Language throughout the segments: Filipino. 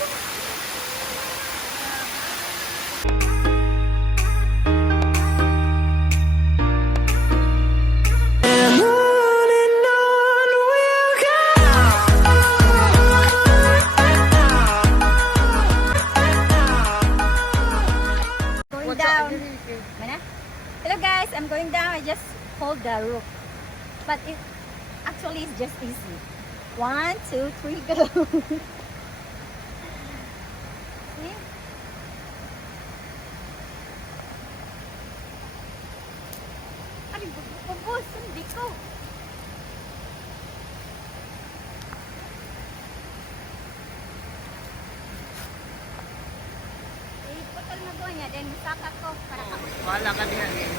Hello guys, I'm going down. I just hold the roof, but it actually is just easy. 1, 2, 3, go. See? Ay, bubus, hindi ko. Putol na po niya, then saka ko para kapos. Wala ka diyan eh.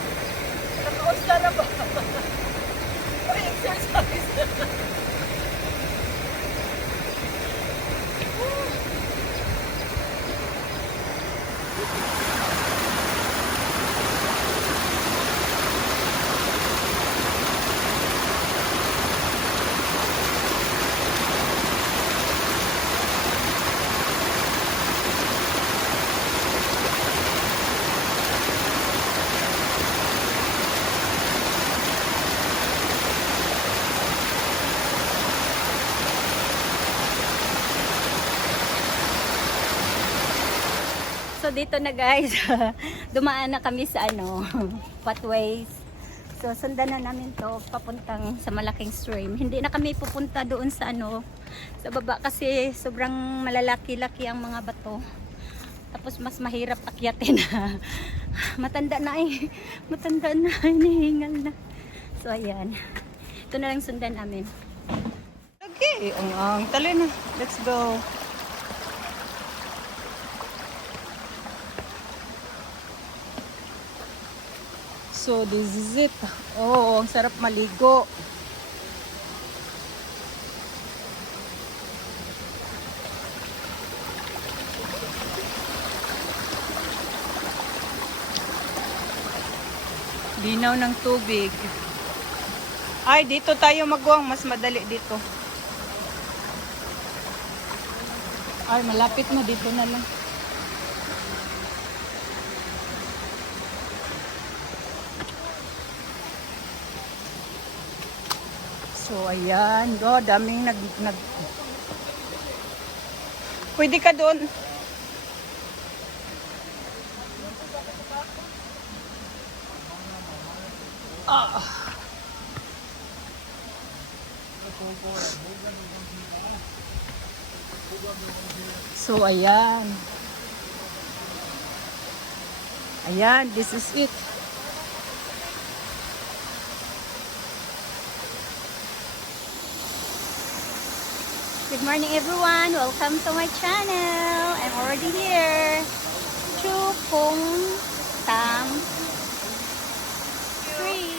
Nakaos ka na ba? May exercise na. So dito na guys, dumaan na kami sa pathways. So sundan na namin to papuntang sa malaking stream. Hindi na kami pupunta doon sa sa baba kasi sobrang malalaki-laki ang mga bato. Tapos mas mahirap akyatin. Matanda na hinihingal na. So ayan. Ito na lang sundan namin. Okay, ang tali na. Let's go. So this is it. Oh, ang sarap maligo. Linaw ng tubig. Ay, dito tayo magwang. Mas madali dito. Ay, malapit na. Dito na lang. So, ayan. Oh, daming nag... Pwede ka doon. Ah. So, ayan. Ayan, this is it. Good morning everyone! Welcome to my channel! I'm already here! Chu Kung Tam Tree.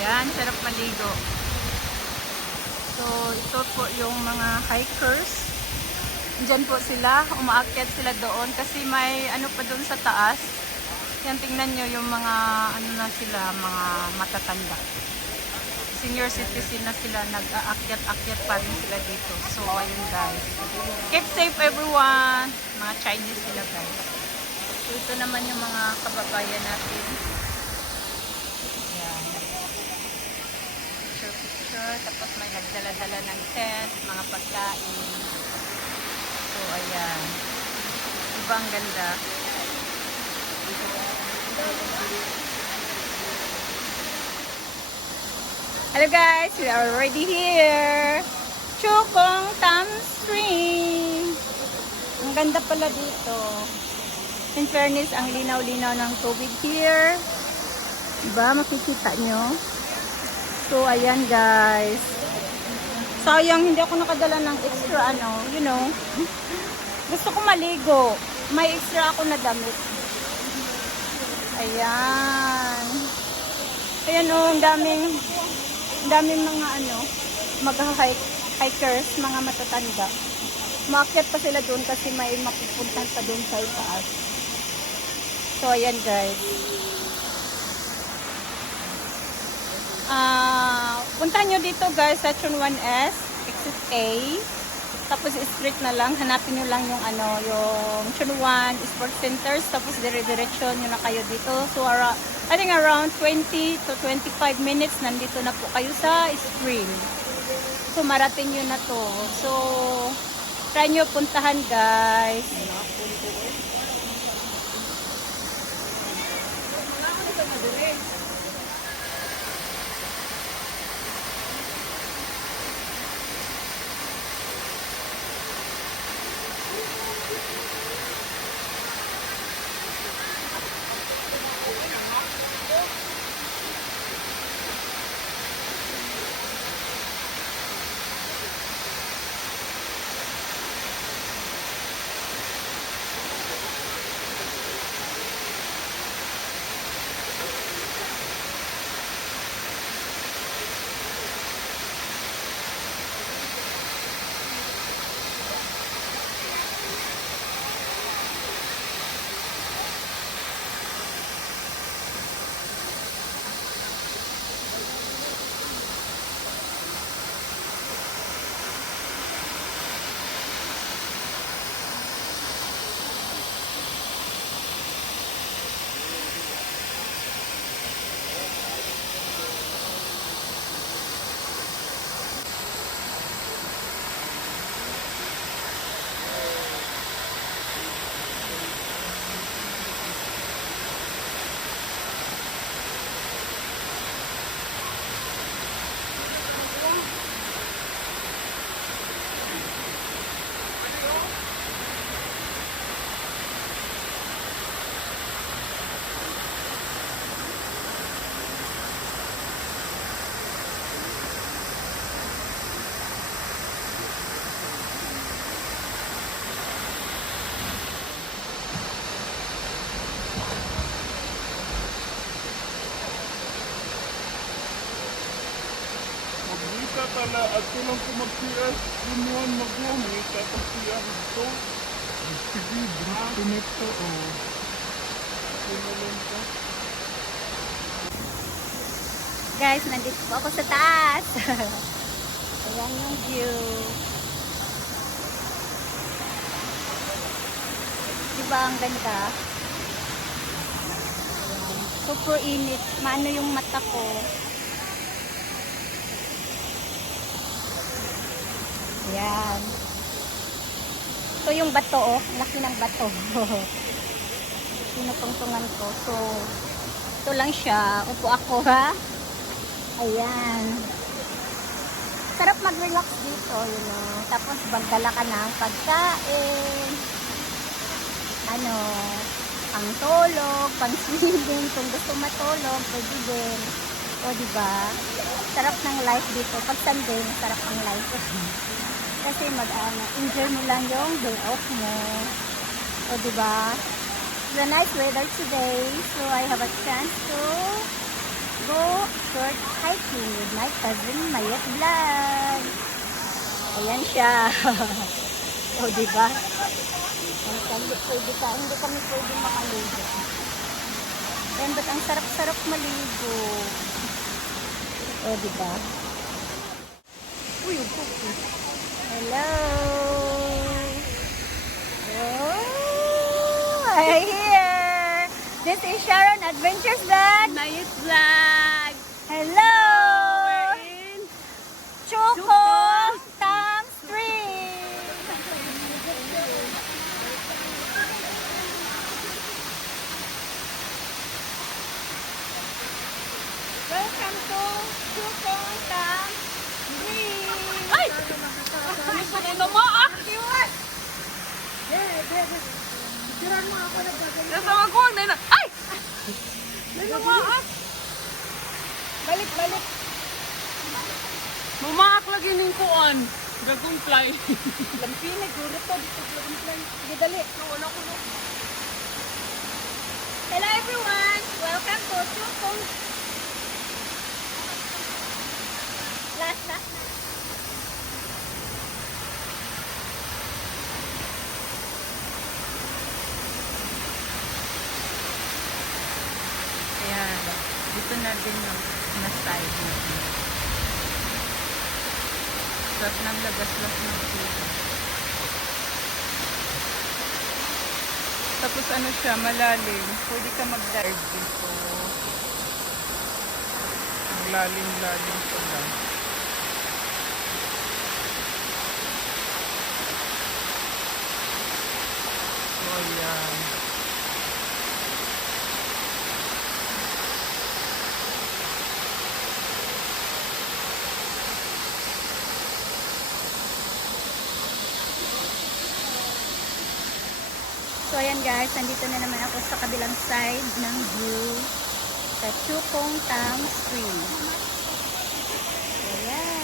Ayan, sarap maligo. So, ito po yung mga hikers. Diyan po sila, umaakyat sila doon kasi may pa doon sa taas. Yan, tingnan nyo yung mga na sila, mga matatanda. Senior citizen na sila, nag-aakyat-akyat pa rin sila dito. So, ayun guys. Keep safe everyone. Mga Chinese sila guys. So, ito naman yung mga kababayan natin. Tapos may nagdala-dala ng tent, mga pagkain. So, ayan. Diba ang ganda? Hello guys! We are already here! Chu Kung Tam Stream! Ang ganda pala dito. In fairness, ang linaw-linaw ng tubig here. Diba? Makikita nyo? So, ayan guys. Sayang, hindi ako nakadala ng extra you know. Gusto ko maligo. May extra ako na damit. Ayan. Ayan o, ang daming mga ano, mag-hikers, mga matatanda. Maakyat pa sila doon kasi may mapupuntan pa doon sa itaas. So, ayan guys. Puntahan nyo dito guys sa Chun 1S, exit A. Tapos street na lang, hanapin nyo lang yung ano, yung Chun 1 Sports Centers. Tapos dire-diretso nyo na kayo dito. So, I think around 20 to 25 minutes nandito na po kayo sa stream. So, marating nyo na to. So, try nyo puntahan guys. Magbisa tala at kulang ko mag-CS Kunuan mag-umi tapos siya ito. Sige, dito nito o. Kunulan ka. Guys, nandito po ako sa taas. Ayan yung view. Diba ang ganda? Ayan. Super init. Maano yung mata ko. Ayan. So yung bato, oh. Laki ng bato. Pinutungtungan ko. So, ito lang siya. Upo ako, ha? Ayan. Sarap mag-relax dito, you know. Tapos, magdala ka ng pagkain. Ano, pang tulog, pang swimming. Kung gusto matulog, pwede din. O, diba? Sarap ng life dito. Pag Sunday, sarap ang life. Kasi enjoy mo lang yung day off mo. O, diba? It's a nice weather today. So, I have a chance to go short hiking with my cousin Mayet Vlog. Ayan siya. O, diba? Hindi kami pwede makaligo. Ayan, ba't ang sarap-sarap maligo. O, diba? Uy, hello! Oh, I'm here! This is Sharon Adventures Vlog. Nice vlog! Hello! We're in Choco Tam Stream! Welcome to Choco Tam Stream! Ay! Ano mo ah? Nasa magkuhan na yun. Ay! Nasa mo ah? Balik, balik! Mamaak lagi ng kuhan. Gagong fly. Lampinig, guro to. Dito, dragonfly. Sige, dali. Wala ko na. Hello everyone! Welcome to Chukong. Last. Ayan. Dito na din yung na-side natin. Tapos nang lagas-las ng tubig. Tapos ano siya, malalim. Pwede ka mag-dive dito. Ang lalim-lalim pa lang. So, ayan. So ayan guys, nandito na naman ako sa kabilang side ng view sa Chukong Tam Stream. Ayan.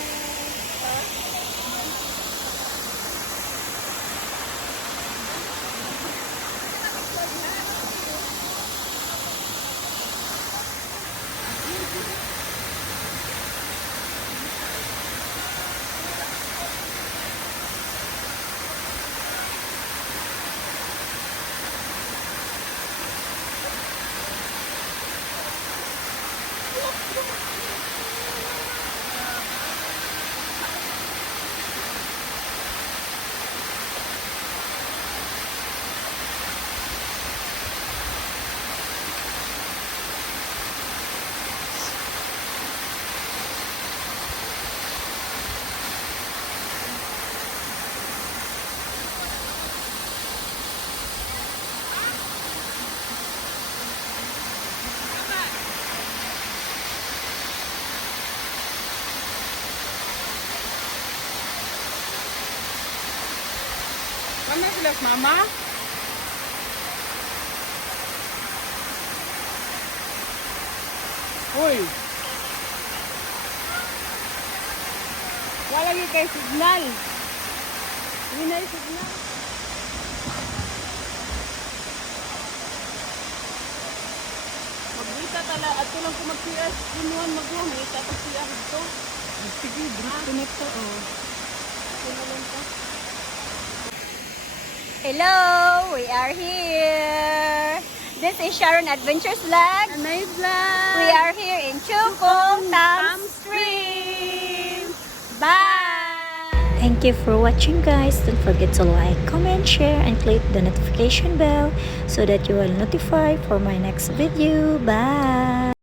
Ano sila, mama? Hoy! Wala yung kay signal. Hindi na yung signal. Magbita tala at tulang ko mag-CS. Inuan mag-rumit at mag-CS ito. Sige, dito na to. Oh. Hello! We are here! This is Sharon Adventures Vlog. Nice vlog! We are here in Chukong Tam Stream. Bye! Thank you for watching guys. Don't forget to like, comment, share and click the notification bell so that you will notify for my next video. Bye!